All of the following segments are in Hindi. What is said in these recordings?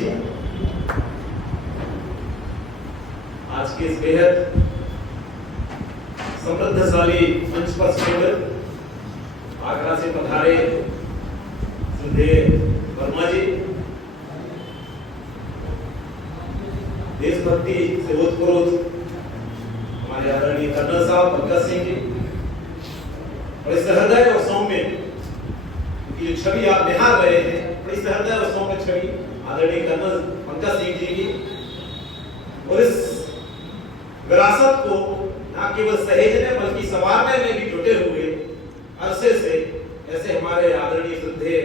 जी, आज के इस बेहद समृद्धशाली मंच पर स्टेबल आगरा से पधारे श्रद्धेय वर्मा जी, देशभक्ति से ओतप्रोत हमारे आदरणीय कर्नल साहब पंकज सिंह जी, बड़े सहृदय और सौम्य की जो छवि आप निहार रहे हैं, बड़ी सहृदय और सौम्य छवि आदरणीय कर्नल पंकज सिंह जी की, और इस विरासत को न केवल सहेजने बल्कि संवारने में भी जुटे हुए अरसे से ऐसे हमारे आदरणीय श्रद्धेय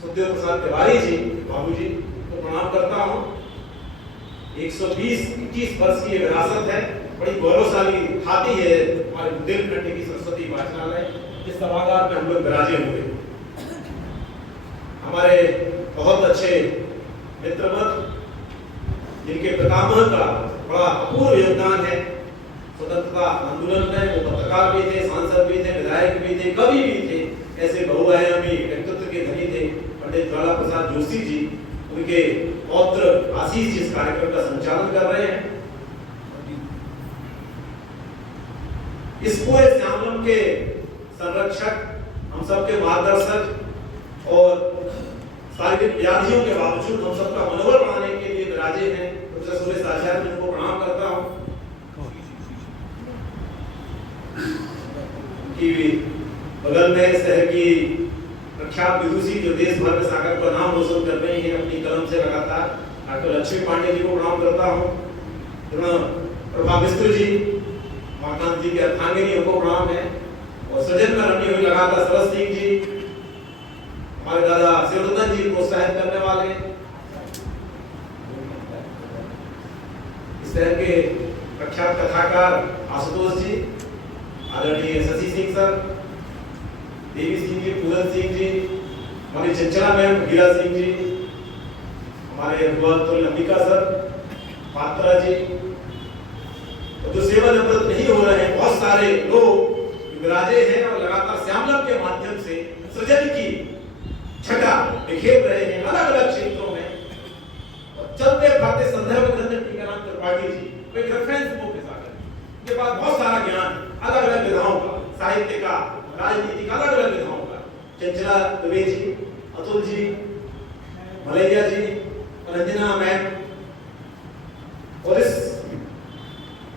सुखदेव प्रसाद तिवारी जी बाबू जी को प्रणाम करता हूँ। 120-21 वर्ष की विरासत है, बड़ी गौरवशाली खाती है हमारे बुंदेलखंड की सरस्वती वाचनालय। इस सभागार में हम लोग विराजे हुए, हमारे बहुत अच्छे मित्रमत जिनके पितामह का बड़ा अपूर्व योगदान है स्वतंत्रता आंदोलन में, वो पत्रकार भी थे, सांसद भी थे, विधायक भी थे, कवि भी थे, ऐसे बहुआयामी व्यक्तित्व के धनी थे पंडित ज्वाला प्रसाद जोशी जी। उनके पौत्र आशीष जी इस कार्यक्रम का संचालन कर रहे हैं। इस पूरे श्यामलम के संरक्षक, हम सबके मार्गदर्शक और शारीरिक व्याधियों के बावजूद हम सबका मनोबल बढ़ाने के लिए विराजे हैं प्रोफेसर सुरेश आचार्य जी को प्रणाम करता हूं। कि बगल में शहर की प्रख्यात विदुषी जो देश भर में सागर का नाम रोशन कर रही हैं अपनी कलम से लगातार, डॉक्टर लक्ष्मी पांडे जी को प्रणाम करता हूँ। प्रभा मिश्र जी, माकांत जी के अर्धांगिनी, उनको प्रणाम है। और सजन में रमी हुई लगातार सरस सिंह जी, हमारे दादा शिवरतन जी प्रोत्साहित करने वाले, इस शहर के प्रख्यात कथाकार आशुतोष जी, आदरणीय शशि सिंह सर, देवी सिंह जी, पूरन सिंह जी, हमारी चंचला मैम हीरा सिंह जी, हमारे अंबिका सर, पात्रा जी, और जो सेवानिवृत्त नहीं हो रहे हैं बहुत सारे लोग विराजे हैं और लगातार श्यामलम के माध्यम से सृजन की छटा बिखेर रहे हैं अलग अलग क्षेत्रों में। और चलते फिरते संदर्भ ग्रंथ टीकाराम त्रिपाठी जी को एक रेफरेंस बुक के साथ उनके पास बहुत सारा ज्ञान अलग अलग विधाओं का, साहित्य का, राजनीति का, अलग अलग विधाओं का। चंचला दुबे जी, अतुल जी, मलैया जी, रंजना मैम और इस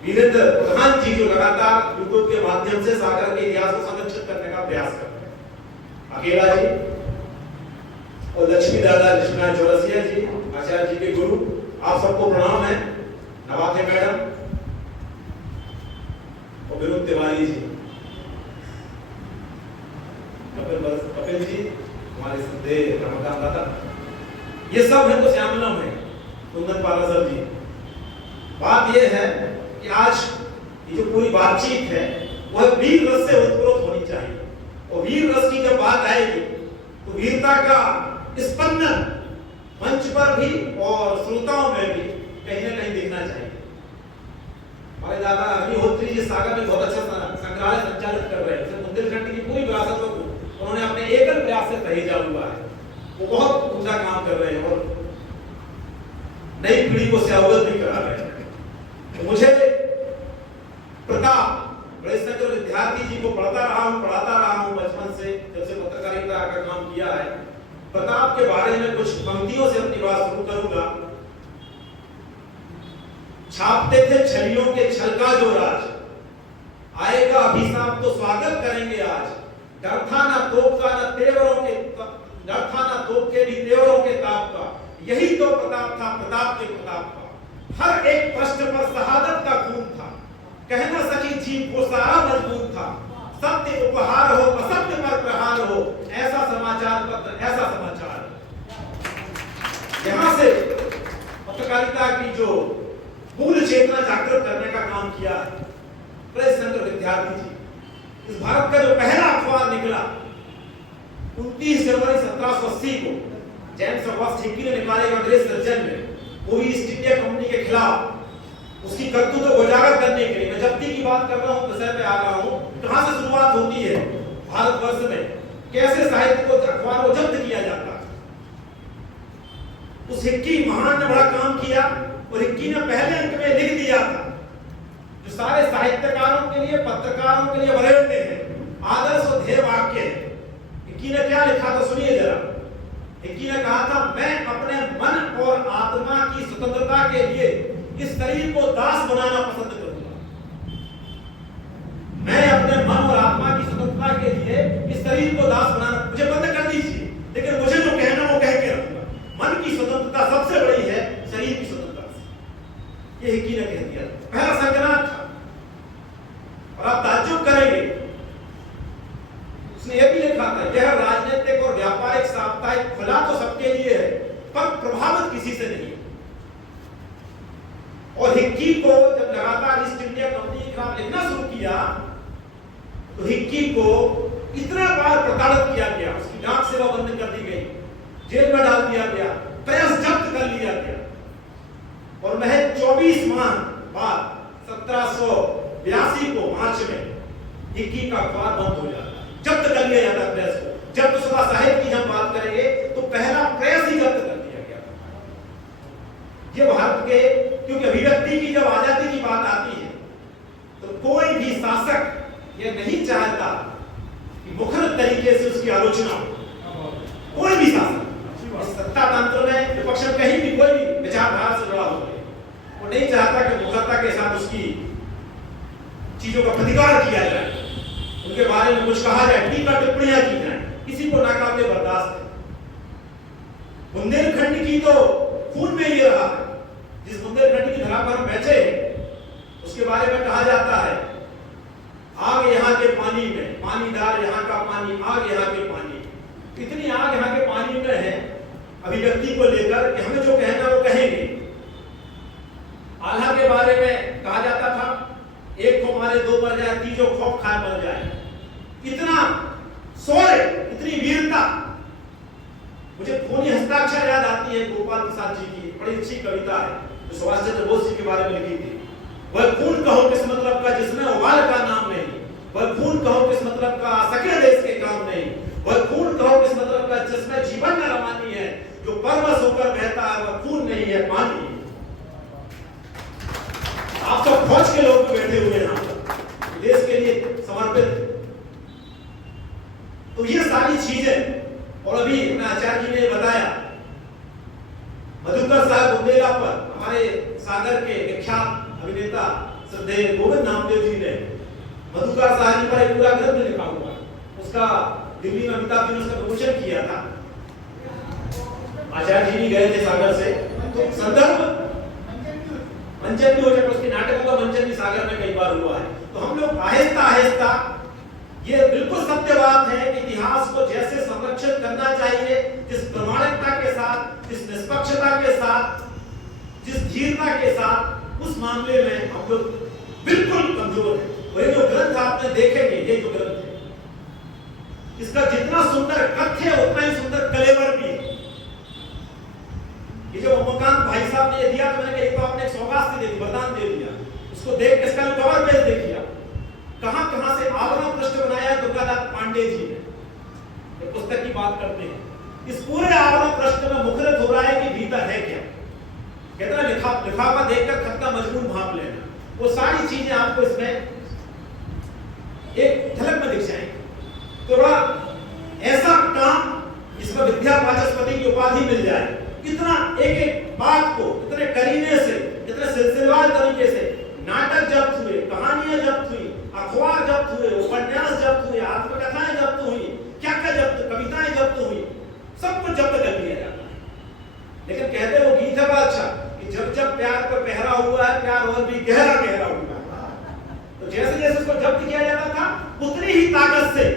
वीरेंद्र प्रधान जी जो लगातार यूट्यूब के माध्यम से सागर के इतिहास को संरक्षित करने का प्रयास कर रहे हैं। अकेला जी और लक्ष्मी दादा कृष्णा चौरसिया जी, आचार्य जी के गुरु, आप सबको प्रणाम है। नवाथे मैडम और विनोद तिवारी जी, कपिल जी, हमारे श्रद्धेय रमाकांत दादा, ये सब है तो श्यामलम है। कुंदन पारा सर जी, बात यह है कि आज ये जो पूरी बातचीत है वह वीर रस से उत्प्रोत होनी चाहिए, और वीर रस की जब बात आएगी तो वीरता का स्पंदन मंच पर भी और श्रोताओं में भी कहीं ना कहीं दिखना चाहिए। हमारे दादा अग्निहोत्री जी सागर में बहुत अच्छा संग्रहालय संचालित कर रहे हैं, बुंदेलखंड की पूरी विरासतों को उन्होंने अपने एकल प्रयास से सहेजा हुआ है। वो बहुत ऊंचा काम कर रहे हैं और नई पीढ़ी को से अवगत भी करा रहे हैं। तो मुझे प्रताप बड़े विद्यार्थी जी को पढ़ाता रहा हूं बचपन से, जब से पत्रकारिता का काम किया है। प्रताप के बारे में कुछ पंक्तियों से अपनी बात शुरू करूंगा। छापते थे छलियों के छल का जो राज, आएगा अभिशाप तो स्वागत करेंगे आज। डर था ना तोप का ना तेवरों के, डर था ना तोप के भी तेवरों के ताप का, यही तो प्रताप था प्रताप के प्रताप का। हर एक प्रश्न पर शहादत का खून था, कह न सकी जीभ वो सारा मजबूर था। सत्य उपहार हो असत्य पर प्रहार हो, ऐसा समाचार पत्र ऐसा समाचार। यहां से पत्रकारिता की जो मूल चेतना जागृत करने का काम किया है प्रेस सेंटर विद्यार्थी जी। इस भारत का जो पहला अखबार निकला 29 जनवरी 1780 को जेम्स अब्बास ठेकी ने निकाले अंग्रेज सर्जन में, वो भी ईस्ट इंडिया कंपनी के खिलाफ उसकी करतूतों को उजागर करने के लिए। मैं जब्ती की बात कर रहा हूं, विषय पे आ रहा हूं, कहां से शुरुआत होती है भारतवर्ष में, कैसे साहित्य को अखबार को जब्त किया जाता है। उस हिक्की महान ने बड़ा काम किया और हिक्की ने पहले अंक में लिख दिया था जो सारे साहित्यकारों के लिए, पत्रकारों के लिए वरेण्य है, आदर्श और ध्येय वाक्य है। हिक्की ने क्या लिखा था सुनिए जरा। हिक्की ने कहा था, मैं अपने मन और आत्मा की स्वतंत्रता के लिए इस शरीर को दास बनाना पसंद करूंगा। मैं अपने मन और आत्मा की स्वतंत्रता के लिए इस शरीर को दास बनाना, मुझे बंद कर दीजिए, लेकिन मुझे जो कहना वो कह के रखूंगा। मन की स्वतंत्रता सबसे बड़ी है शरीर की स्वतंत्रता से। ये हिक्की ने कह दिया, पहला संज्ञानार्थ था। और आप ताज्जुब करेंगे, उसने यह भी लिखा था, यह राजनीतिक और व्यापारिक साप्ताहिक खुला तो सबके लिए है पर प्रभावित किसी से नहीं। और हिक्की को जब लगातार ईस्ट इंडिया कंपनी के खिलाफ लिखना शुरू किया तो हिक्की को इतना बार प्रताड़ित किया गया, उसकी डाक सेवा बंद कर दी गई, जेल में डाल दिया गया, प्रेस जब्त कर लिया गया। और महज 24 माह बाद 1782 को मार्च में हिक्की का अखबार बंद हो जाता, जब्त कर लिया जाता प्रेस को। जब्त शुदा साहिब की हम बात करेंगे तो पहला प्रेस ही जब्त कर दिया गया। ये भारत के, क्योंकि अभिव्यक्ति की जब आजादी की बात आती है तो कोई भी शासक ये नहीं चाहता कि मुखर तरीके से उसकी आलोचना हो। कोई भी शासक सत्ता तंत्र में, विपक्ष में, कहीं भी कोई भी विचारधारा से जुड़ा हो, वो नहीं चाहता कि मुखरता के साथ उसकी चीजों का प्रतिकार किया जाए, उनके बारे में कुछ कहा जाए, टीका टिप्पणियां की जाए, किसी को नाकाबिले बर्दाश्त है। बुंदेलखंड की तो खून में ही रहा है। जिस बुंदेलखंड की धरा पर हम बैठे उसके बारे में कहा जाता है, आग यहाँ के पानी में, पानीदार यहाँ का पानी, आग यहाँ के पानी। इतनी आग यहाँ के पानी में है अभिव्यक्ति को लेकर कि हमें जो कहना वो कहेंगे। आल्हा के बारे में कहा जाता था, एक को मारे दो मर जाए, तीजों खौफ खाए मर जाए। इतना शौर्य, इतनी वीरता। मुझे खूनी हस्ताक्षर याद आती है गोपाल प्रसाद जी की, बड़ी अच्छी कविता है जो सुभाष चंद्र बोस जी के बारे में लिखी थी। वह खून कहो किस मतलब का जिसमें उबाल का नाम नहीं, वह खून कहो किस मतलब का सके देश के काम नहीं, वह खून कहो किस मतलब का जिसमें जीवन में रवानी है, जो परवश होकर बहता है वह खून नहीं है पानी। आप सब फौज के लोग बैठे हुए हैं देश के लिए समर्पित। तो ये सारी चीजें, और अभी अपने आचार्य जी ने बताया मधुकर साहब बुंदेला पर, हमारे सागर के विख्यात अभिनेता श्रद्धेय गोविंद नामदेव जी ने मधुकर साहब जी पर एक पूरा ग्रंथ लिखा हुआ है। उसका दिल्ली में अमिताभ जी ने उसका प्रमोशन किया था। आचार्य जी भी गए थे सागर से, तो संदर्भ मंचन भी हो जाए, उसके नाटकों का मंचन भी सागर में कई बार हुआ है। तो हम लोग आहिस्ता आहिस्ता, ये बिल्कुल सत्य बात है कि इतिहास को जैसे संरक्षित करना चाहिए, जिस प्रामाणिकता के साथ, जिस निष्पक्षता के साथ, जिस धीरता के साथ, उस मामले में हम लोग बिल्कुल कमजोर हैं। और ये जो ग्रंथ आपने देखेंगे, ये जो ग्रंथ है, इसका जितना सुंदर कथ्य है उतना ही सुंदर कलेवर भी है। ये जो उमाकांत भाई साहब ने दिया, तो मैंने कहा आपने एक सौगात दे दी, वरदान दे दिया। उसको देख के इसका कवर पेज देखिए, कहां से आवरण पृष्ठ बनाया है दुर्गादास पांडे जी ने। ये पुस्तक की बात करते हैं, इस पूरे आवरण पृष्ठ में मुखरित हो रहा है कि भीतर है क्या। कहते हैं लिफाफा देखकर खत का मजमून भाप लेना, वो सारी चीजें आपको इसमें एक झलक में दिख जाएंगी। तो बड़ा ऐसा काम जिसमें विद्या वाचस्पति की उपाधि मिल जाए, इतना एक एक बात को इतने करीने से, इतने सिलसिलेवार तरीके से नाटक जब्त हुए, कहानियां जब्त हुई, अखबार जब्त हुए, उपन्यास जब्त हुए, आत्मकथाएं जब्त हुई, क्या क्या जब्त, कविताएं जब्त हुई, सब कुछ जब्त कर लिया जाता है। लेकिन कहते वो गीत है बड़ा अच्छा कि जब जब प्यार पर पहरा हुआ है, प्यार और भी गहरा गहरा हुआ है। तो जैसे जैसे उसको जब्त किया जाता था, उतनी ही ताकत से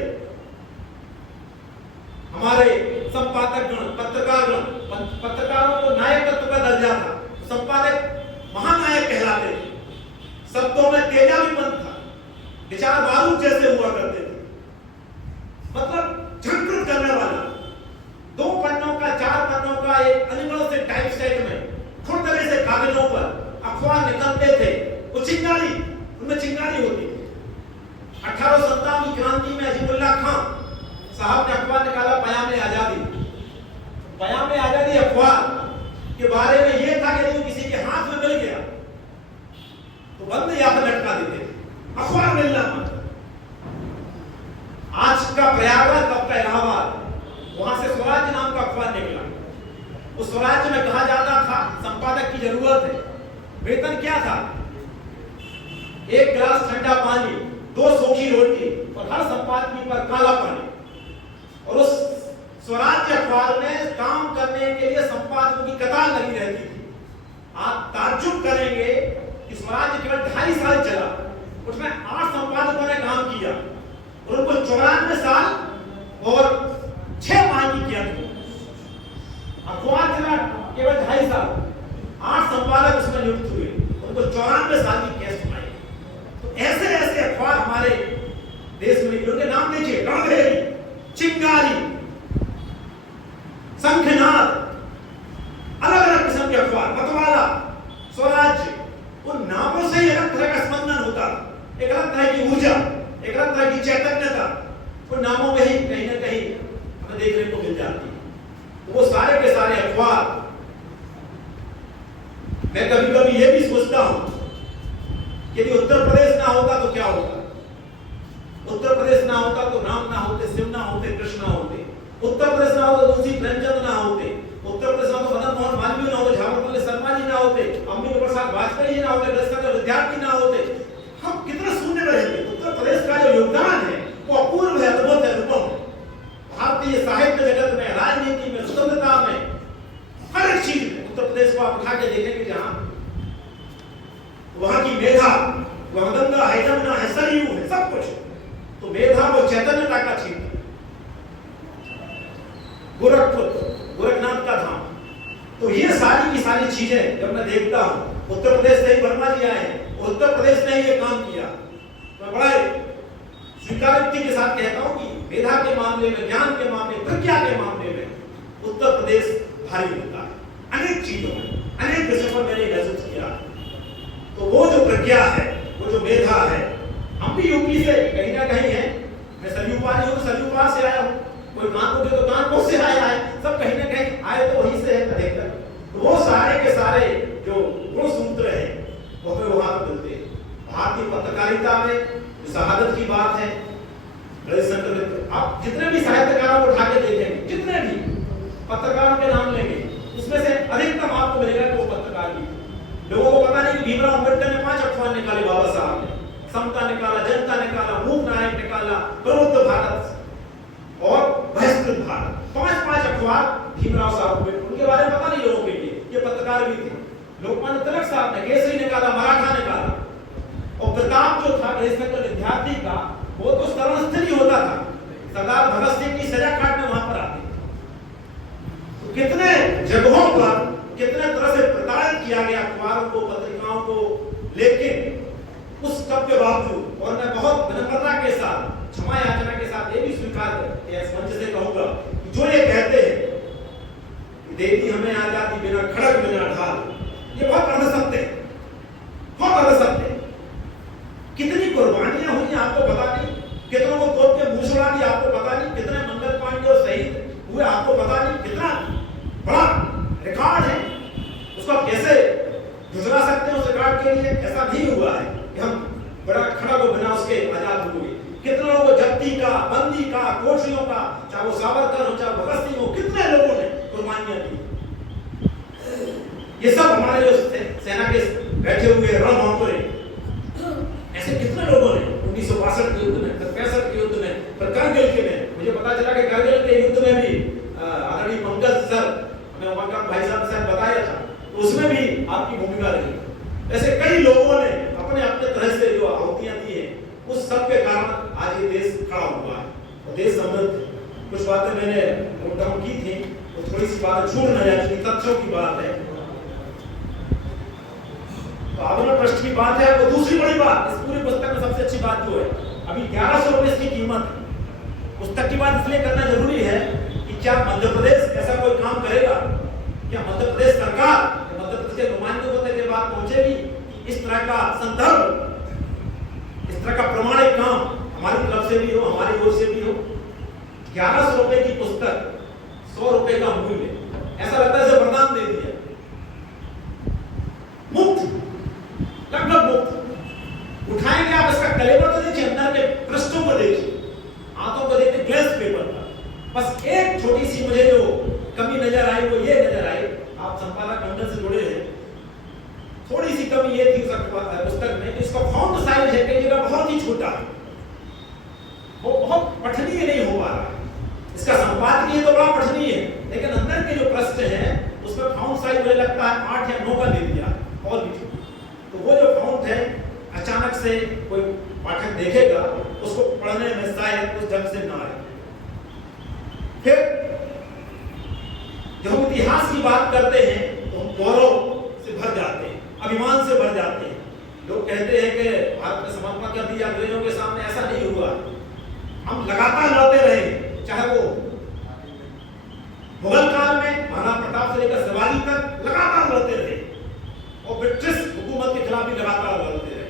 हमारे संपादक गण, पत्रकार गण, पत्रकारों को नायकत्व का दर्जा था, संपादक महानायक कहलाते थे, शब्दों में तेजाबीपन था, विचार बारूद जैसे हुआ करते थे, मतलब झंकृत करने वाला। 2 पन्नों का, 4 पन्नों का एक अनिमल से टाइप सेट में खुरदरे से कागजों पर अखबार निकलते थे। वो चिंगारी, उनमें चिंगारी होती थी। 1857 की क्रांति में अजीमुल्लाह खान साहब ने अखबार निकाला, पयाम-ए-आजादी। पयाम-ए-आजादी अखबार के बारे में यह था कि यदि किसी के हाथ में मिल गया तो बंद या फिर लटका देते थे, अखबार मिलना मत। आज का प्रयागराज, तब का इलाहाबाद, वहां से स्वराज्य नाम का अखबार निकला। उस स्वराज्य में कहा जाता था संपादक की जरूरत है, वेतन क्या था? 1 गिलास ठंडा पानी, 2 सूखी रोटी और हर संपादकीय पर काला पानी। और उस स्वराज्य अखबार में काम करने के लिए संपादकों की कतार लगी रहती थी। आप ताज्जुब करेंगे कि स्वराज्य केवल 2.5 साल चला, उसमें 8 संपादकों ने काम किया और उनको 94 साल और 6 माह की किया था। अखबार चला केवल 2.5 साल, 8 संपादक उसमें नियुक्त हुए, उनको 94 साल की केस सुनाई। तो ऐसे ऐसे अखबार हमारे देश में निकले। उनके नाम देखिए, रणधेरी, चिंगारी, शंखनाद, अलग अलग किस्म के अखबार, मतवाला, स्वराज्य। उन नामों से ही अलग तरह का स्पंदन होता, एक अलग तरह की ऊर्जा, एक अलग तरह की चैतन्यता उन नामों में ही कहीं ना कहीं हमें देखने को मिल जाती है। तो वो सारे के सारे अखबार, मैं कभी कभी ये भी सोचता हूं कि यदि उत्तर प्रदेश ना होता तो क्या होता? उत्तर प्रदेश ना होता तो राम ना होते, शिव ना होते, कृष्ण ना होते। उत्तर प्रदेश ना होता तो तुलसी प्रेमचंद ना होते। उत्तर प्रदेश ना होता तो मदन मोहन मालवीय ना होते, झारखंड के शर्मा जी ना होते, अम्बिका प्रसाद वाजपेयी ना होते, राजस्थान के विद्यार्थी ना होते। हम कितने शून्य में रहेंगे? उत्तर प्रदेश का जो योगदान है वो अपूर्व है, अद्भुत है, अनुपम है। भारतीय साहित्य जगत में, राजनीति में, स्वतंत्रता में, हर एक चीज में उत्तर प्रदेश को आप उठा के देखेंगे, जहां वहां की मेधा, वहां गंगा है, यमुना है, सरयू है, सब कुछ। तो मेधा वो चैतन्यता का क्षेत्र। गोरखपुर, गोरखनाथ का धाम। तो ये सारी की सारी चीजें जब मैं देखता हूं, उत्तर प्रदेश से ही वर्मा जी आए हैं, उत्तर प्रदेश ने ये काम किया। मैं बड़ा स्वीकारोक्ति के साथ कहता हूं कि मेधा के मामले में, ज्ञान के मामले, प्रज्ञा के मामले में उत्तर प्रदेश भारी होता है। अनेक चीजों में, अनेक विषयों पर मैंने महसूस किया। तो वो जो प्रज्ञा है, वो जो मेधा है, हम भी यूपी से कहीं ना कहीं है। मैं सरयू पार हूं, सरयू पार से आया हूं, कोई कानपुर के तो कानपुर से आया है, सब कहीं ना कहीं आए तो वहीं से है अधिकतर। तो वो सारे के सारे जो गुण सूत्र है वो हमें वहां पर मिलते हैं। भारतीय पत्रकारिता में शहादत की बात है, आप जितने भी साहित्यकारों को उठा के देखेंगे, जितने भी पत्रकारों के नाम लेंगे, उसमें से अधिकतम आपको मिलेगा कि वो पत्रकार भी। लोगों को पता नहीं कि भीमराव अंबेडकर ने 5 अखबार निकाले, बाबा साहब ने समता निकाला, जनता निकाला, मूक नायक निकाला, प्रबुद्ध भारत और बहिष्कृत भारत। 5 अखबार भीमराव साहब को, उनके बारे में पता नहीं लोगों के लिए, ये पत्रकार भी थे। लोकमान्य तिलक साहब ने केसरी निकाला, मराठा निकाला। और प्रताप जो था विद्यार्थी का, वो तो शरणस्थल ही होता था। सरदार भगत सिंह की सजा काटने वहां पर आते। तो कितने जगहों पर कितने तरह से प्रताड़ित किया गया अखबारों को, पत्रिकाओं को, लेकिन उस सब के बावजूद, और मैं बहुत विनम्रता के साथ, क्षमा याचना के साथ ये भी स्वीकार करके इस मंच से कहूंगा कि जो ये कहते हैं कि देती हमें आजादी बिना खड़क बिना ढाल, ये बहुत अर्धसत्य है, बहुत अर्धसत्य है। कितनी कुर्बानियां हुई आपको पता नहीं, कितनों को तोड़ के मुंह छुड़ा दिया आपको पता नहीं, कितने मंगल पांडे और शहीद हुए आपको पता नहीं, कितना बड़ा रिकॉर्ड है, उसको आप कैसे गुजरा सकते हैं उस रिकॉर्ड के लिए? ऐसा नहीं हुआ है कि हम बड़ा खड़ा को बिना उसके आजाद हुए। कितने लोगों को जब्ती का, बंदी का, कोठरियों का, चाहे वो सावरकर हो, चाहे भगत सिंह हो, कितने लोगों ने कुर्बानियां दी। ये सब हमारे जो सेना के बैठे हुए रणभंगुरे, ऐसे कितने लोगों ने 1962 के युद्ध में, 65 के युद्ध में, पर करगिल के में, मुझे पता चला कि करगिल के युद्ध में भी आदरणीय पंकज सर, हमें उमाकांत भाई साहब ने बताया था, तो उसमें भी आपकी भूमिका रही। ऐसे कई लोगों ने अपने अपने तरह से जो आहुतियां दी हैं, उस सब के कारण आज ये देश खड़ा हुआ है और देश समृद्ध। कुछ बातें मैंने नोट डाउन की थी, तो थोड़ी सी बातें छूट न जाए, क्योंकि तथ्यों की बात है। तो आधुनिक पृष्ठ की बात है। वो दूसरी बड़ी बात, इस पूरी पुस्तक में सबसे अच्छी बात जो है, अभी 1100 रुपए इसकी कीमत है। पुस्तक की बात इसलिए करना जरूरी है कि क्या मध्य प्रदेश ऐसा कोई काम करेगा? क्या मध्य प्रदेश सरकार, मध्य प्रदेश के नुमाइंदों तक ये बात पहुंचेगी कि इस तरह का संदर्भ, इस तरह का प्रमाणिक काम हमारी तरफ से भी हो, हमारी ओर से भी हो? 1100 रुपए की पुस्तक, 100 रुपए का मूल्य, ऐसा लगता है इसे वरदान दे दिया। आप संपादक मंडल से जुड़े हैं, थोड़ी सी कमी ये थी पुस्तक में, इसका फॉन्ट साइज है कई जगह बहुत ही छोटा है, वो बहुत पठनीय नहीं हो पा रहा है। इसका संपादकीय तो बड़ा पठनीय है, लेकिन अंदर के जो पृष्ठ हैं उसमें फॉन्ट साइज मुझे लगता है 8 या 9 का दे दिया और भी। तो वो जो फॉन्ट है अचानक से कोई पाठक देखेगा उसको पढ़ने में शायद उस ढंग से ना आए। फिर जब हम इतिहास की बात करते हैं तो हम गौरव से भर जाते हैं, अभिमान से भर जाते हैं। लोग कहते हैं कि भारत ने समर्पण कर दिया अंग्रेजों के सामने, ऐसा नहीं हुआ। हम लगातार लड़ते रहे, चाहे वो मुगल काल में महाराणा प्रताप से लेकर शिवाजी तक लगातार लड़ते रहे और ब्रिटिश हुकूमत के खिलाफ भी लगातार लड़ते रहे।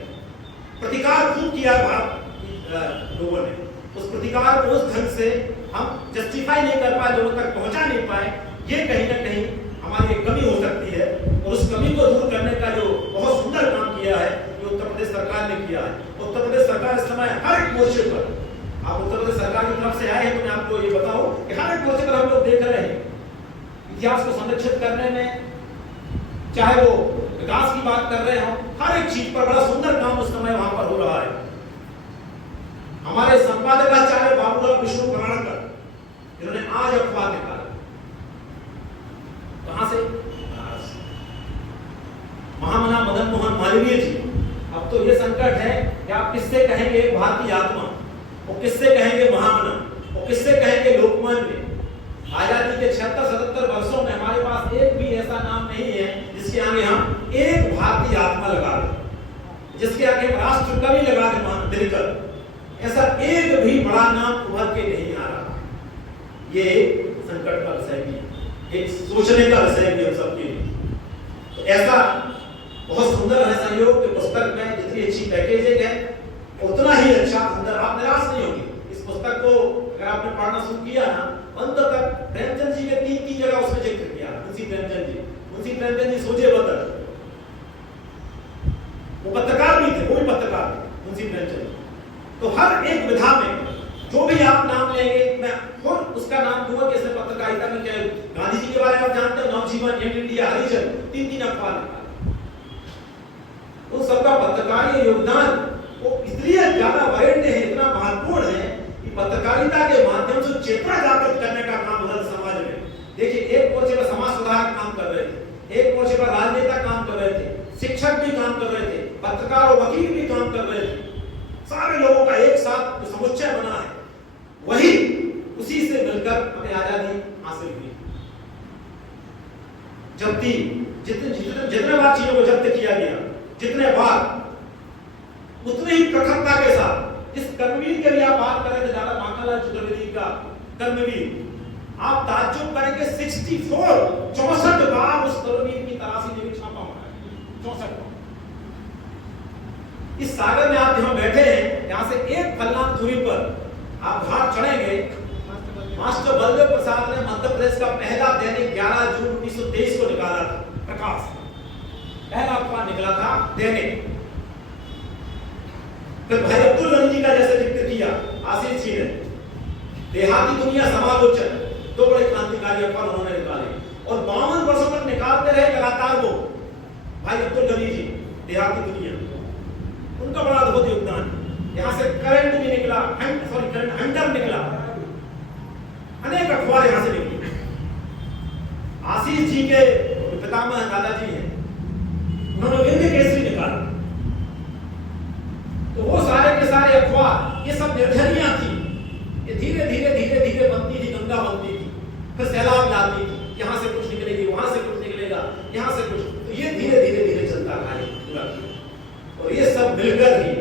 प्रतिकार खूब किया भारत लोगों ने, उस प्रतिकार को उस ढंग से हम जस्टिफाई नहीं कर पाए, लोगों तक पहुंचा नहीं पाए। ये कहीं ना कहीं हमारी एक कमी हो सकती है, और उस कमी को दूर करने का जो बहुत सुंदर काम किया है ये उत्तर प्रदेश सरकार ने किया है। उत्तर प्रदेश सरकार इस समय हर एक मोर्चे पर, आप उत्तर प्रदेश सरकार की तरफ से आए हैं तो मैं आपको ये बताऊं कि हर एक मोर्चे पर हम लोग देख रहे हैं इतिहास को संरक्षित करने में, चाहे वो विकास की बात कर रहे हो, हर एक चीज पर बड़ा सुंदर काम उस समय वहां पर हो रहा है। हमारे संपादकाचार्य बाबूलाल विष्णु पराणकर जिन्होंने आज अखबार निकाला, कहां से? महामना मदन मोहन मालवीय जी। अब तो ये संकट है कि आप किससे कहेंगे भारतीय आत्मा, और किससे कहेंगे महामना, और किससे कहेंगे लोकमान्य। आजादी के 76-77 वर्षों में हमारे पास एक भी ऐसा नाम नहीं है जिसके आगे हम एक भारतीय आत्मा लगा दें, जिसके आगे राष्ट्र कवि लगा दें दिनकर। ऐसा एक भी बड़ा नाम उभर के नहीं आ रहा। ये संकट का विषय भी, एक सोचने का विषय भी हम सबके लिए। तो ऐसा बहुत सुंदर है सहयोग के पुस्तक में, जितनी अच्छी पैकेजिंग है उतना ही अच्छा अंदर, आप निराश नहीं होंगे। इस पुस्तक को अगर आपने पढ़ना शुरू किया ना, अंत तक प्रेमचंद जी ने 3 जगह उसमें जिक्र किया। मुंशी प्रेमचंद जी सोचे बदल, वो पत्रकार भी थे, वो भी पत्रकार थे मुंशी प्रेमचंद। तो हर एक विधा में जो भी आप नाम लेंगे, मैं खुद उसका नाम दूंगा कि इसने पत्रकारिता में क्या, गांधी जी के बारे में आप जानते हैं, नवजीवन, यंग इंडिया, हरिजन, 3 अखबार निकाले। उन सबका पत्रकारीय योगदान वो इसलिए ज्यादा वरीयता है, इतना महत्वपूर्ण है कि पत्रकारिता के माध्यम से चेतना जागृत करने का काम हो रहा है समाज में। देखिए, एक मोर्चे पर समाज सुधारक काम कर रहे थे, एक मोर्चे पर राजनेता काम कर रहे थे, शिक्षक भी काम कर रहे थे, पत्रकार और वकील भी काम कर रहे थे। सारे लोगों का एक साथ जो समुच्चय बना है, वही उसी से मिलकर हमें आजादी हासिल हुई। जब्ती जितने बार चीजों को जब्त किया गया, जितने बार, उतनी ही प्रखरता के साथ इस कर्मवीर के लिए आप बात कर रहे थे, दादा माखनलाल चतुर्वेदी का कर्मवीर, आप ताज्जुब करेंगे 64 बार उस कर्मवीर की तलाशी में छापा हुआ है, 64 बार। इस सागर में आप जहां बैठे हैं, यहां से एक फलनाक दूरी पर आप घाट चढ़ेंगे, मास्टर बलदेव प्रसाद ने मध्य प्रदेश का पहला दैनिक 11 जून 1923 को निकाला था, प्रकाश पहला अखबार निकला था दैनिक। फिर भाई अब्दुल गनी जी का जैसे जिक्र किया आशीष जी ने, देहाती दुनिया समालोचन, 2 बड़े क्रांतिकारी अखबार उन्होंने निकाले, और 52 वर्षों तक निकालते रहे लगातार वो भाई अब्दुल गनी जी, देहाती दुनिया, उनका बड़ा अद्भुत योगदान। यहां से करंट भी निकला, करंट हंटर निकला, अनेक अखबार यहां से निकले। आशीष जी के पितामह दादाजी हैं, उन्होंने विंध्य केसरी निकाला। तो वो सारे के सारे अखबार, ये सब निर्झरियां थी, ये धीरे धीरे बनती थी, गंगा बनती थी, फिर सैलाब लाती थी, यहाँ से कुछ निकलेगी, वहां से कुछ निकलेगा, यहाँ से कुछ, तो ये धीरे चलता रहा पूरा। और ये सब मिलकर ही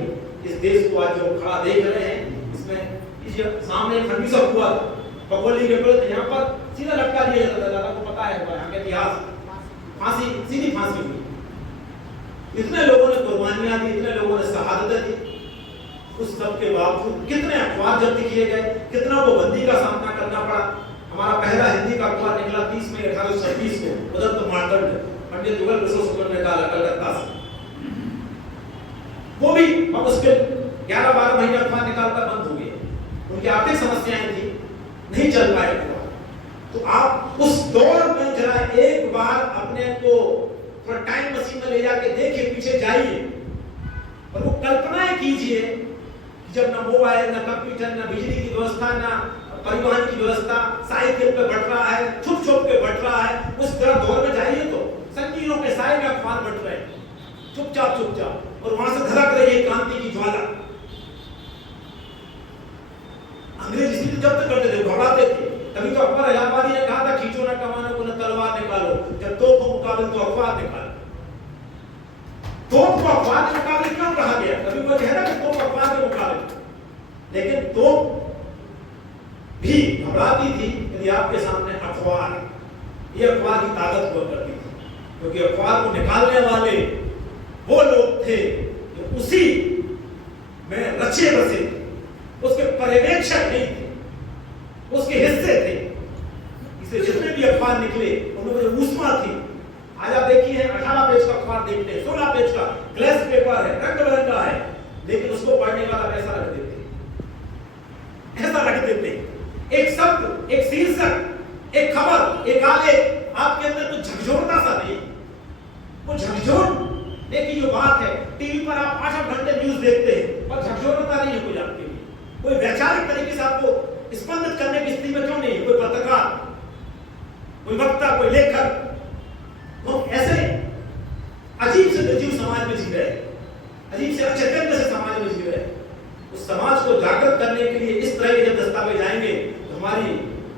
इस देश को आज जो खड़ा देख रहे हैं, इसमें इस सामने खंडी सब हुआ बकोली के पुल, यहाँ पर सीधा लटका दिया जाता था, आपको पता है यहाँ का इतिहास, फांसी, सीधी फांसी हुई। इतने लोगों ने कुर्बानियां दी, इतने लोगों ने शहादतें दी, उस सब के बावजूद कितने अखबार जब्त किए गए, कितना वो बंदी का सामना करना पड़ा। हमारा पहला हिंदी का अखबार निकला 30 मई 1826 को, उदत्त मार्तंड, पंडित जुगल किशोर शुक्ल ने निकाला कलकत्ता से। वो भी मुश्किल 11-12 महीने अखबार निकालकर बंद हो गए, उनकी आर्थिक समस्याएं थी, नहीं चल पाए। तो आप उस दौर में जरा एक बार अपने को थोड़ा टाइम मशीन में ले जाके देखिए, पीछे जाइए और वो कल्पनाएं कीजिए कि जब ना मोबाइल, ना कंप्यूटर, ना बिजली की व्यवस्था, ना परिवहन की व्यवस्था, साइकिल पे बढ़ रहा है, छुप छुप के बढ़ रहा है, उस तरह दौर में जाइए तो संगीनों के साए में अखबार बढ़ रहे हैं, चुपचाप चुपचाप, और वहां से धड़क रही है क्रांति की ज्वाला। अंग्रेज इसी जब तक करते थे, घबराते थे। तभी तो अकबर इलाहाबादी ने कहा था, खींचो ना कमानों को, न तलवार निकालो, जब तोप हो मुकाबले तो अखबार निकालो। तोप को अखबार के मुकाबले क्यों कहा गया? कभी वो कह रहा कि तोप अखबार के मुकाबले, लेकिन तोप भी घबराती थी यदि आपके सामने अखबार, ये अखबार की ताकत हुआ करती थी, क्योंकि अखबार को निकालने वाले वो लोग थे जो उसी में रचे बसे, उसके पर्यवेक्षक नहीं थे, उसके हिस्से थे। इसे जितने भी अखबार निकले उनमें जो ऊष्मा थी, आज आप देखिए 18 पेज का अखबार देखते हैं, 16 पेज का ग्लास पेपर है, रंग बिरंगा है, लेकिन उसको पढ़ने वाला ऐसा रख देते, ऐसा रख देते। एक शब्द, एक शीर्षक, एक खबर, एक आलेख आपके अंदर कुछ झकझोरता सा नहीं। वो झकझोरने की जो बात है, टीवी पर आप 8 घंटे न्यूज देखते हैं और झकझोरता नहीं है कोई आपके लिए, कोई वैचारिक तरीके से आपको स्पंदित करने की स्थिति में क्यों नहीं है? कोई पत्रकार, कोई वक्ता, कोई लेखक, लोग ऐसे अजीब से निर्जीव समाज में जी रहे, अजीब से अचेतन से समाज में जी रहे। उस समाज को जागृत करने के लिए इस तरह के जब दस्तावेज आएंगे तो हमारी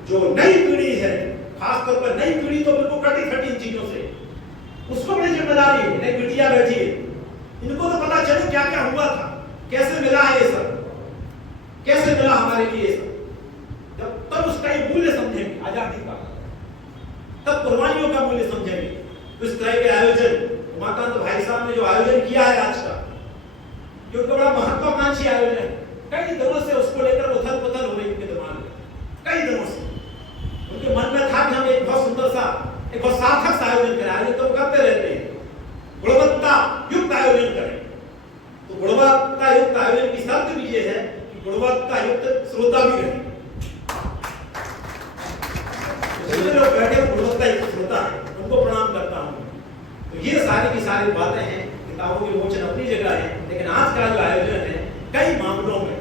जो नई पीढ़ी है, खासतौर पर नई पीढ़ी तो बिल्कुल कटी फटी इन चीजों से, उसको बड़ी जिम्मेदारी है। नई बिटिया बैठी है, इनको तो पता चले क्या क्या हुआ था, कैसे मिला है ये सब, कैसे मिला हमारे लिए ये सब। जब तब उसका एक मूल्य समझेंगे आजादी का, तब कुर्बानियों का मूल्य समझेंगे। तो इस तरह के आयोजन, उमाकांत भाई साहब ने जो आयोजन किया है आज का, जो उनका बड़ा महत्वाकांक्षी आयोजन है, कई दिनों से उसको लेकर उथल पुथल हो रही उनके दिमाग में, कई दिनों से उनके मन में था कि हम एक बहुत सुंदर सा, एक बहुत सार्थक सा आयोजन करें। आयोजन तो करते रहते हैं, गुणवत्ता युक्त आयोजन करें। तो गुणवत्ता युक्त आयोजन की शर्त भी ये है कि गुणवत्ता युक्त श्रोता भी रहे। लोग बैठे गुणवत्ता युक्त श्रोता है, उनको प्रणाम करता हूँ। तो ये सारी की सारी बातें हैं, किताबों के मोचन अपनी जगह है, लेकिन आज का जो आयोजन है कई मामलों में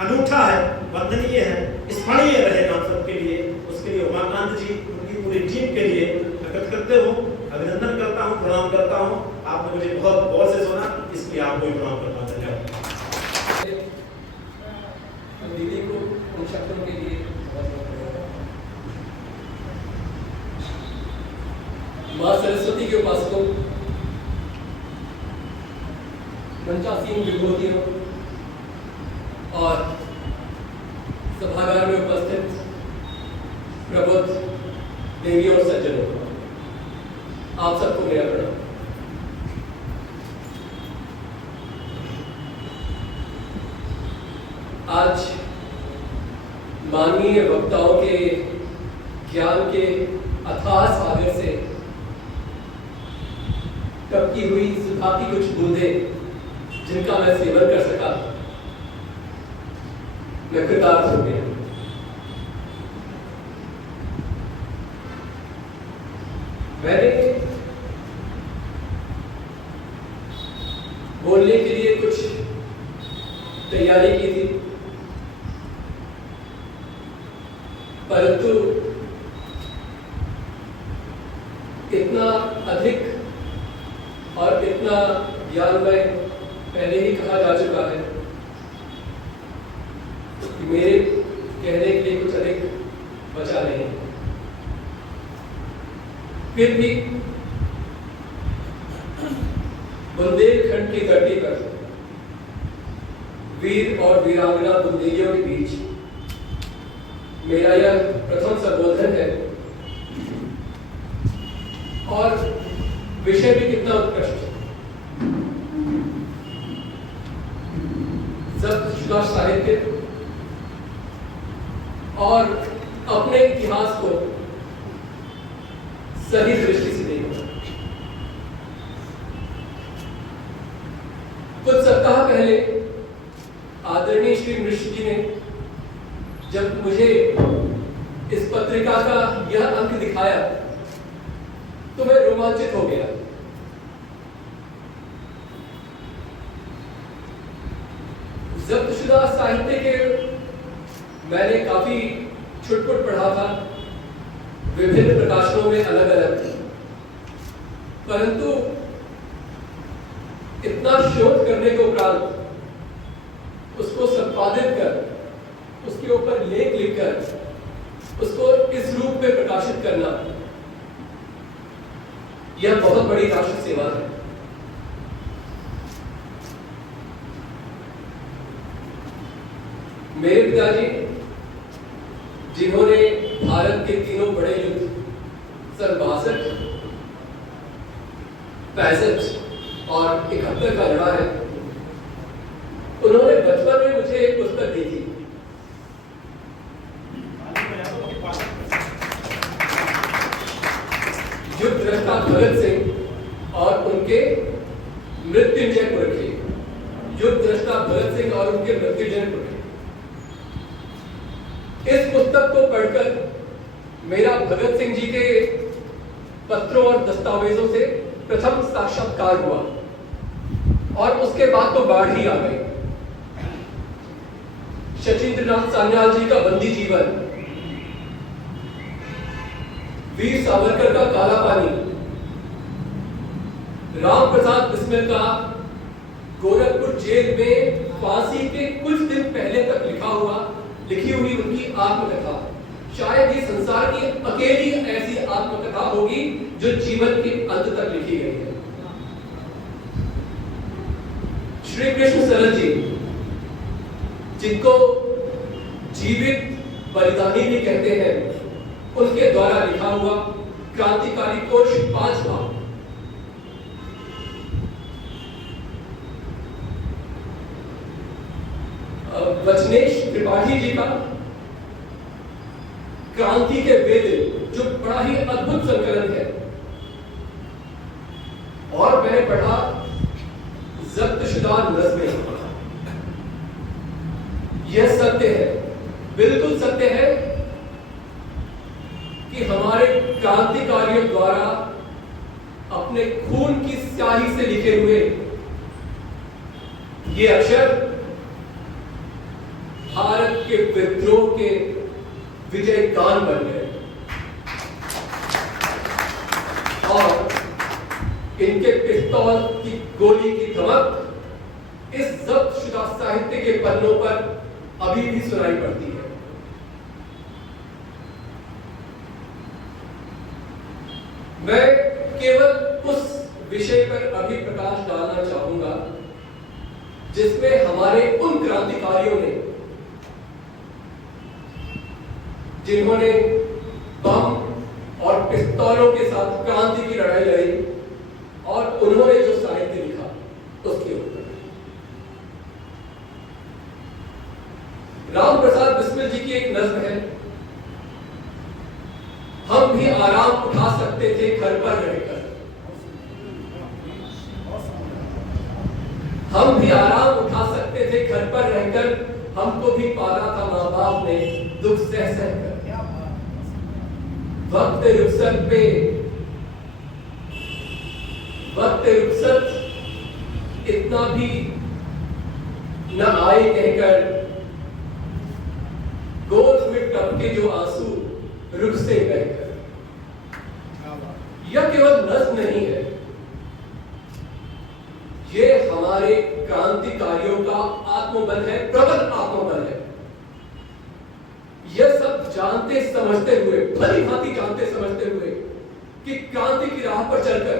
अनूठा है, वंदनीय है, स्मरणीय रहेगा हम सबके लिए। उसके लिए उमाकांत जी, उनकी पूरी टीम के लिए कृतज्ञ हूँ, अभिनंदन करता हूँ, प्रणाम करता हूँ। आपने मुझे बहुत गौर से सुना, इसलिए आपको प्रणाम करता हूँ। धन्यवाद। दीदी को उन शब्दों के लिए माँ सरस्वती के उपासकों, मंचासीन विभूतियों और सभागार में उपस्थित प्रबुद्ध देवी और सज्जनों, आप सबको मेरा प्रणाम। आज माननीय वक्ताओं के ज्ञान के अथाह सागर से टपकी हुई सुधा की कुछ बूंदें जिनका मैं सेवन कर सका, मैं कृतार्थ हो गया। मैंने बोलने के लिए कुछ तैयारी की थी, परंतु इतना अधिक और इतना ज्ञानमय पहले ही कहा जा चुका है कि मेरे कहने के लिए कुछ अधिक बचा नहीं। फिर भी बुंदेलखंड की धरती पर वीर और वीरांगना बुंदेलियों के बीच मेरा यह प्रथम संबोधन है, और विषय भी कितना उत्कृष्ट, जब्तशुदा साहित्य और अपने इतिहास को सही दृष्टि से देखना। कुछ सप्ताह पहले आदरणीय श्री मिश्र जी ने जब मुझे इस पत्रिका का यह अंक दिखाया तो मैं रोमांचित हो गया। जब्तशुदा साहित्य के मैंने काफी छुटपुट पढ़ा था, विभिन्न प्रकाशनों में अलग अलग, परंतु इतना शोध करने के उपरांत उसको संपादित कर, उसके ऊपर लेख लिखकर उसको इस रूप में प्रकाशित करना, यह बहुत बड़ी राष्ट्र सेवा है। मेरे पिताजी, जिन्होंने भारत के तीनों बड़े युद्ध सन 62, 65 और 71 का लड़ा है, उन्होंने बचपन में मुझे एक पुस्तक दी थी। युद्ध दृष्टा भगत सिंह और उनके मृत्युंजय पुरखे, युद्ध दृष्टा भगत सिंह और उनके मृत्युंजय पुरखे। इस पुस्तक को पढ़कर मेरा भगत सिंह जी के पत्रों और दस्तावेजों से प्रथम साक्षात्कार हुआ, और उसके बाद तो बाढ़ ही आ गई। शचीन्द्रनाथ सान्याल जी का बंदी जीवन, वीर सावरकर का काला पानी, राम प्रसाद बिस्मिल का गोरखपुर जेल में फांसी के कुछ दिन पहले तक लिखी हुई उनकी आत्मकथा, शायद ये संसार की अकेली ऐसी आत्मकथा होगी जो जीवन के अंत तक लिखी गई है। श्री कृष्ण सरल जी, जिनको जीवित बलिदानी भी कहते हैं, उनके द्वारा लिखा हुआ क्रांतिकारी कोश 5 भाग। वचनेश त्रिपाठी जी का क्रांति के वेद, जो बड़ा ही अद्भुत संकलन है। और मैंने पढ़ा जब्तशुदा नज़्में। यह सत्य है, बिल्कुल सत्य है कि हमारे क्रांतिकारियों द्वारा अपने खून की स्याही से लिखे हुए ये अक्षर भारत के विद्रोह के विजय गान बन गए, और इनके पिस्तौल की गोली की धमक इस जब्तशुदा साहित्य के पन्नों पर अभी भी सुनाई पड़ती है। मैं केवल उस विषय पर अभी प्रकाश डालना चाहूंगा जिसमें हमारे उन क्रांतिकारियों ने, जिन्होंने बम और पिस्तौलों के साथ क्रांति की लड़ाई लड़ी, और उन्होंने जो साहित्य लिखा उसके ऊपर। राम प्रसाद बिस्मिल जी की एक नज्म है, हम भी आराम उठा सकते थे घर पर रहकर, हम भी आराम उठा सकते थे घर पर रहकर, हमको भी पाला था मां बाप ने दुख सह सह कर। वक्त रुखसत पे, वक्त रुखसत इतना भी न आए कहकर, गोद में टपके जो आंसू रुख से बहकर। यह केवल नज्म नहीं है, ये हमारे क्रांतिकारियों का आत्मबल है, प्रबल आत्मबल है। यह सब जानते समझते हुए, भली भांति जानते समझते हुए कि क्रांति की राह पर चलकर,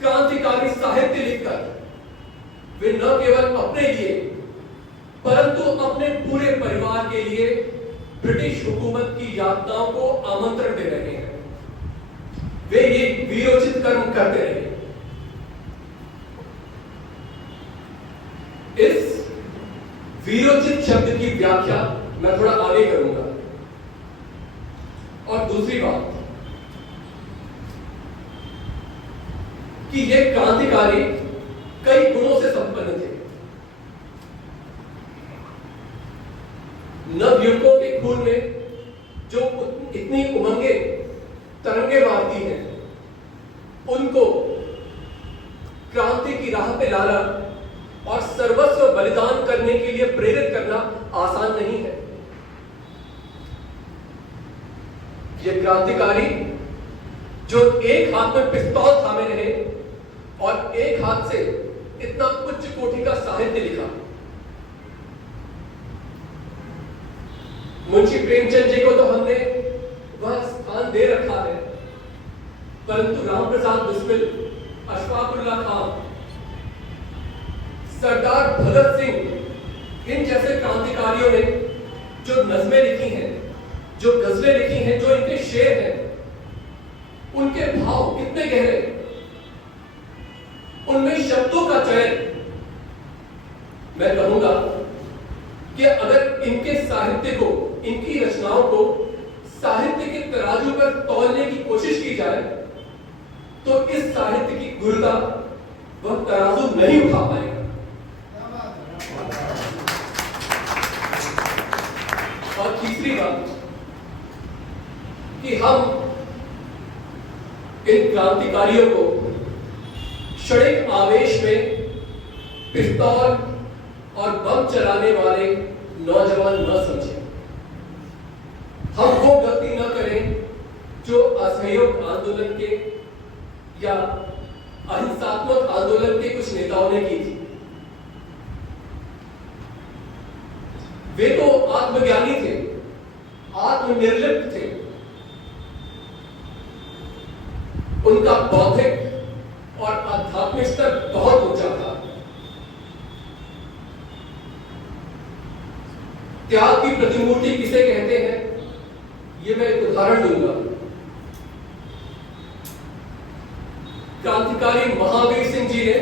क्रांतिकारी साहित्य लिखकर वे न केवल अपने लिए परंतु अपने पूरे परिवार के लिए ब्रिटिश हुकूमत की यातनाओं को आमंत्रण दे रहे हैं। वे ये वीरोचित कर्म करते रहे। इस वीरोचित शब्द की व्याख्या मैं थोड़ा आगे करूंगा। और दूसरी बात कि ये क्रांतिकारी कई गुणों से संपन्न थे। नवयुवकों के खून में जो इतनी उमंगे तरंगे मारती हैं, उनको क्रांति की राह पे लाना और सर्वस्व बलिदान करने के लिए प्रेरित करना आसान नहीं है। ये क्रांतिकारी जो एक हाथ में पिस्तौल थामे रहे और एक हाथ से इतना उच्च कोटि का साहित्य लिखा। मुंशी प्रेमचंद जी को तो हमने वह स्थान दे रखा है, परंतु राम प्रसाद बिस्मिल, अशफाकुल्लाह खान, सरदार भगत सिंह, इन जैसे क्रांतिकारियों ने जो नज़में लिखी हैं, जो गजलें लिखी हैं, जो इनके शेर हैं, उनके भाव कितने गहरे, उनमें शब्दों का चयन, मैं कहूंगा कि अगर इनके साहित्य को, इनकी रचनाओं को साहित्य के तराजू पर तौलने की कोशिश की जाए तो इस साहित्य की गुरुता वह तराजू नहीं उठा पाएगा। और तीसरी बात कि हम इन क्रांतिकारियों को क्षणिक आवेश में पिस्तौल और बम चलाने वाले नौजवान न समझें। हम वो गलती न करें जो असहयोग आंदोलन के या अहिंसात्मक आंदोलन के कुछ नेताओं ने की थी। वे तो आत्मज्ञानी थे, आत्मनिर्लिप्त थे, उनका बौद्धिक और आध्यात्मिक स्तर बहुत ऊंचा था। त्याग की प्रतिमूर्ति किसे कहते हैं, ये मैं एक उदाहरण दूंगा। क्रांतिकारी महावीर सिंह जी ने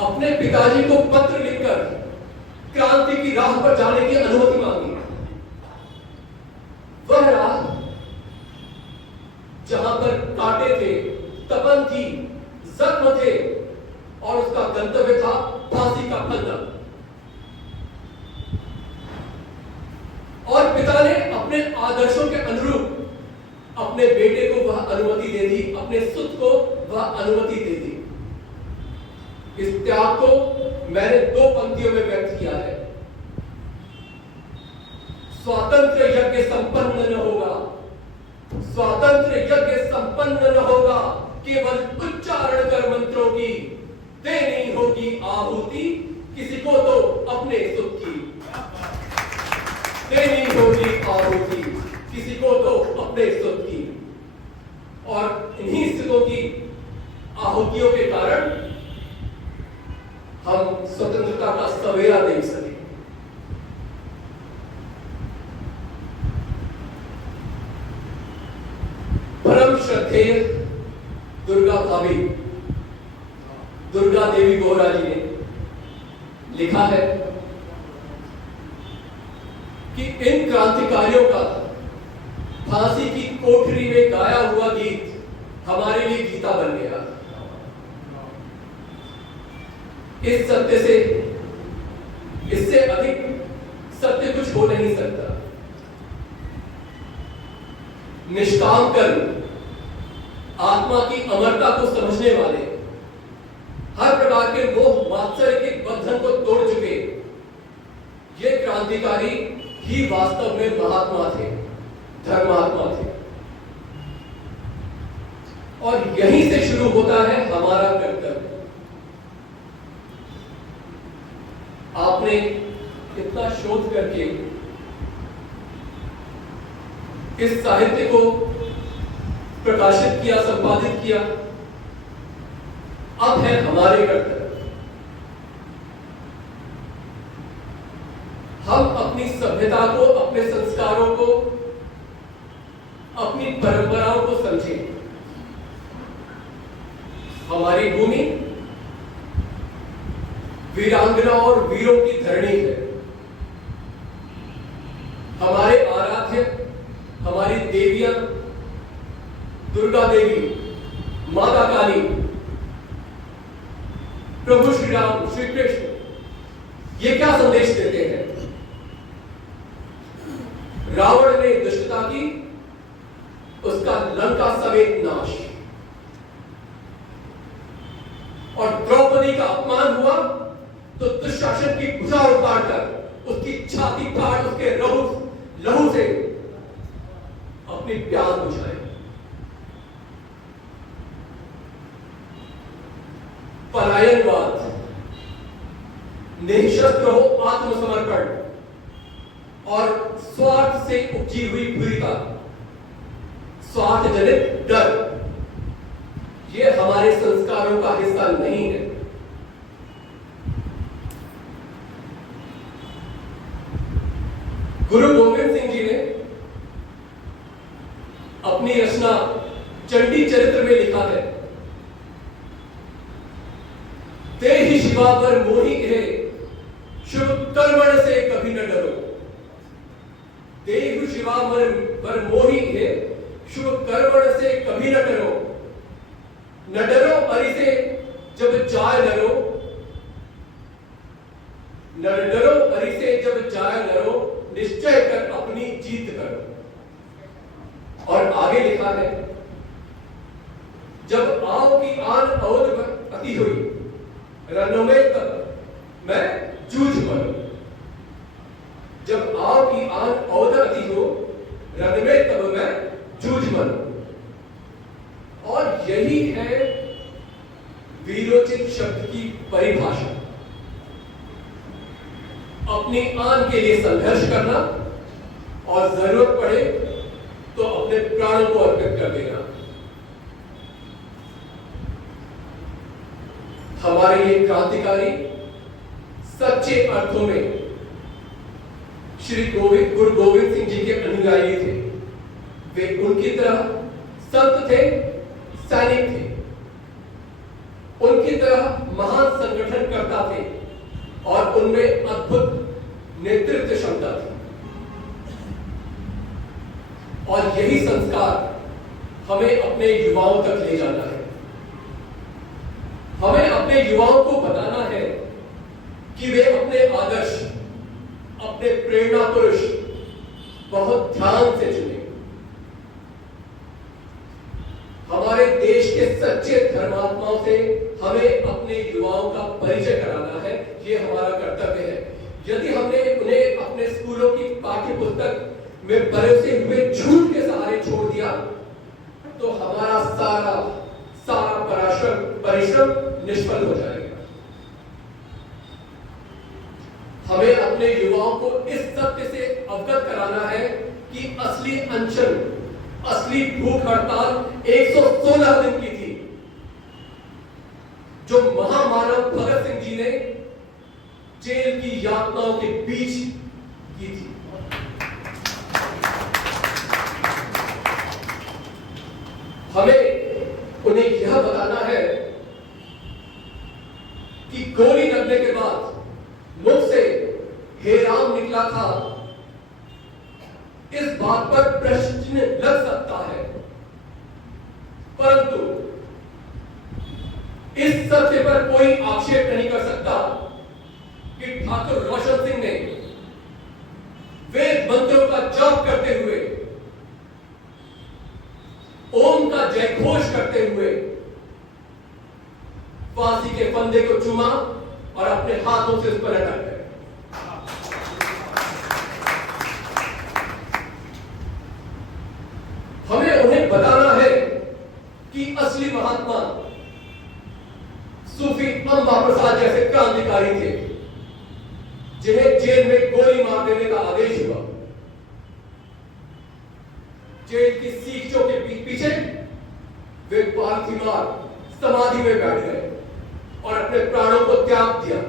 अपने पिताजी को पत्र लिखकर क्रांति की राह पर जाने की अनुमति मांगी। वह राह जहां पर कांटे थे, तपन थी, जख्म थे और उसका गंतव्य था फांसी का फंदा। और पिता ने अपने आदर्शों के अनुरूप अपने बेटे को वह अनुमति दे दी, अपने सुत को वह अनुमति दे दी। इस त्याग को मैंने 2 पंक्तियों में व्यक्त किया है। स्वातंत्र यज्ञ संपन्न न होगा, स्वातंत्र यज्ञ संपन्न न होगा, केवल उच्चारण कर मंत्रों की देनी होगी आहुति, किसी को तो अपने सुत की देनी होगी आहुति, किसी को तो अपने सुत की। और इन्हीं सुतों की आहुतियों के कारण हम स्वतंत्रता का सवेरा देख सके। परम श्रद्धेय दुर्गा भाभी, दुर्गा देवी बोहरा जी ने लिखा है कि इन क्रांतिकारियों का फांसी की कोठरी में गाया हुआ गीत हमारे लिए गीता बन गया। इस सत्य से, इससे अधिक सत्य कुछ हो नहीं सकता। निष्काम कर्म, आत्मा की अमरता को समझने वाले, हर प्रकार के मोह मात्सर्य के बंधन को तोड़ चुके ये क्रांतिकारी ही वास्तव में महात्मा थे, धर्मात्मा थे। और यहीं से शुरू होता है हमारा कर्तव्य। आपने इतना शोध करके इस साहित्य को प्रकाशित किया, संपादित किया, अब है हमारे कर्तव्य। हम अपनी सभ्यता को, अपने संस्कारों को, अपनी परंपराओं को समझें। हमारी भूमि वीरांगना और वीरों की धरणी है। हमारे आराध्य, हमारी देवियां, दुर्गा देवी, माता काली, प्रभु श्री राम, श्री कृष्ण, ये क्या संदेश देते हैं? रावण ने दुष्टता की, उसका लंका समेत नाश। और द्रौपदी का अपमान हुआ तो दुशासन की भुजा उतारकर उसकी छाती काट उसके लहू से अपनी प्यास बुझाई। पलायनवाद, निशस्त्र हो आत्मसमर्पण और स्वार्थ से उपजी हुई बुरीता, स्वार्थ जनित डर, ये हमारे संस्कारों का हिस्सा नहीं है। गुरु गोविंद सिंह जी ने अपनी रचना चंडी चरित्र में लिखा है, ते ही शिवा पर मोही है, शुभ कर्मण से कभी न डरो। देहु शिवा पर मोही है, शुभ कर्मण से कभी न डरो। न डरो अरि से जब जाय नरो, न डरो अरि से जब जाय नरो, निश्चय कर अपनी जीत करो। और आगे लिखा है, जब आओ की आन अवध अति हुई, रनों में तब मैं जूझ मरूं। जब आओ की आन अवध अति हो, रन में तब मैं जूझ मरूं। और यही है वीरोचित शब्द की परिभाषा। अपनी आन के लिए संघर्ष करना और जरूरत पड़े तो अपने प्राणों को अर्पित कर देना। हमारे ये क्रांतिकारी सच्चे अर्थों में गुरु गोविंद सिंह जी के अनुयायी थे। वे उनकी तरह संत थे, सैनिक थे, उनकी तरह महान संगठनकर्ता थे और उनमें अद्भुत नेतृत्व क्षमता थी। और यही संस्कार हमें अपने युवाओं तक ले जाना है। हमें अपने युवाओं को बताना है कि वे अपने आदर्श, अपने प्रेरणा पुरुष बहुत ध्यान से चुने। हमारे देश के सच्चे धर्मात्माओं से हमें अपने युवाओं का परिचय कराना है, ये हमारा कर्तव्य है। यदि हमने उन्हें अपने स्कूलों की पाठ्य पुस्तक में बरसे हुए झूठ के सहारे छोड़ दिया तो हमारा सारा परिश्रम निष्फल हो जाएगा। हमें अपने युवाओं को इस सत्य से अवगत कराना है कि असली अनशन, असली भूख हड़ताल 116 दिन की थी, जो महामानव भगत सिंह जी ने जेल की यातनाओं के बीच की थी। हमें उन्हें यह बताना है कि गोली लगने के बाद मुख से हे राम निकला था, इस बात पर प्रश्न लग सकता है, परंतु इस सत्य पर कोई आक्षेप नहीं कर सकता कि ठाकुर रोशन सिंह ने वेद मंत्रों का जाप करते हुए, ओम का जयघोष करते हुए फांसी के फंदे को चूमा और अपने हाथों से उस पर लटक गए। हमें उन्हें बताना है कि असली महात्मा सूफी अम्बा प्रसाद जैसे क्रांतिकारी थे, जिन्हें जेल में गोली मार देने का आदेश हुआ। जेल की सीखों के पीछे वे पालथीमार समाधि में बैठ गए और अपने प्राणों को त्याग दिया,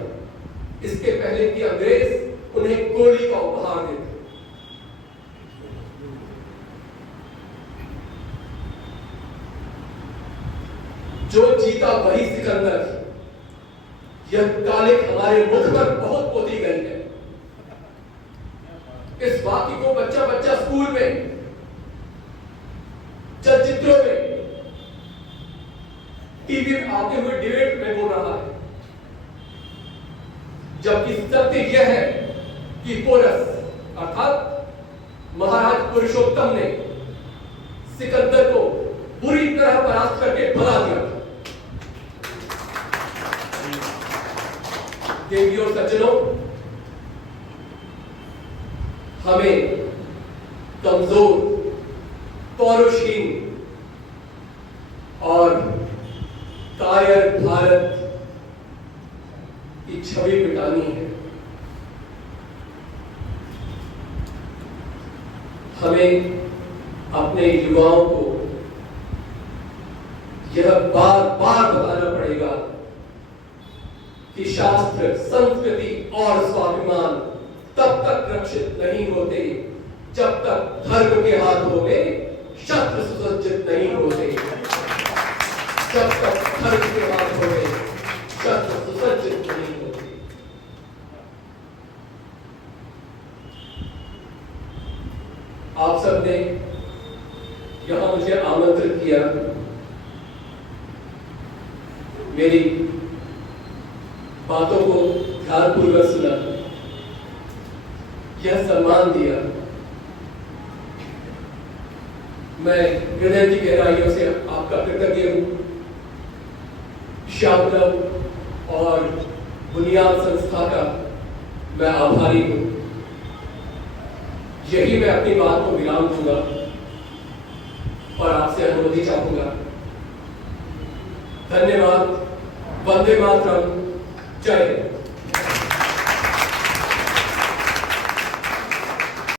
इसके पहले कि अंग्रेज उन्हें गोली का उपहार देते। जो जीता वही सिकंदर, यह कालिक हमारे मुख पर बहुत पोती गई है। इस वाक्य को बच्चा बच्चा स्कूल में, चलचित्रों में, टीवी में आते हुए डिबेट में बोल रहा है, जबकि सत्य यह है कि पोरस अर्थात महाराज पुरुषोत्तम ने सिकंदर को बुरी तरह परास्त करके भगा दिया। देवियों और सज्जनों, हमें कमजोर, पौरुषहीन और कायर भारत की छवि मिटानी है। हमें अपने युवाओं को यह बार बार बताना पड़ेगा कि शास्त्र, संस्कृति और स्वाभिमान तब तक रक्षित नहीं होते जब तक धर्म के हाथों में शस्त्र सुसज्जित नहीं होते। जब तक धर्म के हाथों में शस्त्र सुसज्जित नहीं होते। आप सबने यहां मुझे आमंत्रित किया, मेरी बातों को ध्यानपूर्वक सुना, यह सम्मान दिया। मैं हृदय की गहराइयों से आपका कृतज्ञ हूं। श्यामलव और बुनियाद संस्था का मैं आभारी हूं। यही मैं अपनी बात को विराम दूंगा और आपसे अनुमति चाहूंगा। धन्यवाद। वंदे मातरम। जय हिंद।